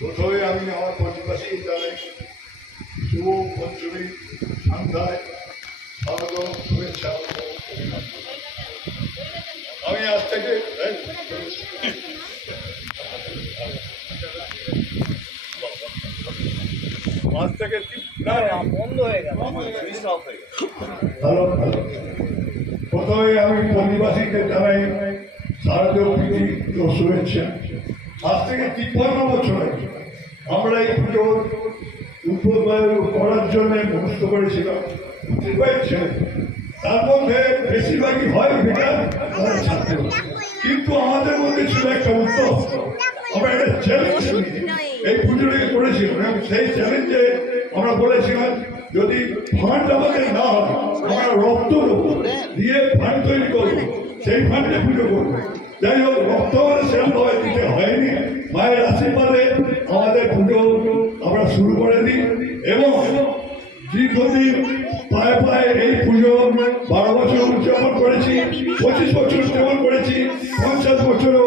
প্রথমে আমি আমার প্রতিবাসী জানাই শুভ পঞ্চমী সন্ধ্যায় স্বাগত শুভেচ্ছা। আমি আজ থেকে বন্ধ হয়ে গেল। ভালো ভালো। প্রথমে আমি প্রতিবাসীকে জানাই শারদীয় প্রীতি ও শুভেচ্ছা। আজ থেকে 53 বছর আগে আমরা এই পুজো করার জন্য মুখস্থ করেছিলাম ছেলে, তার মধ্যে বেশিরভাগই হয় বেকার ছাত্র, কিন্তু আমাদের মধ্যে ছিল একটা উদ্যোগ। আমরা একটা চ্যালেঞ্জ এই পুজোটাকে করেছিলাম এবং সেই চ্যালেঞ্জে আমরা বলেছিলাম যদি ফান্ড আমাদের না হবে আমরা রক্ত দিয়ে ফান্ড তৈরি করবো, সেই ফান্ডে পুজো করবো। যাই হোক, রক্ত আমাদের সেরকমভাবে দিতে হয়নি। মায়ের আশীর্বাদে আমাদের পুজো আমরা শুরু করে দিই এবং দীর্ঘদিন পায়ে পায়ে এই পুজো 12 বছর উদযাপন করেছি, 25 বছর উদযাপন করেছি, 50 বছরও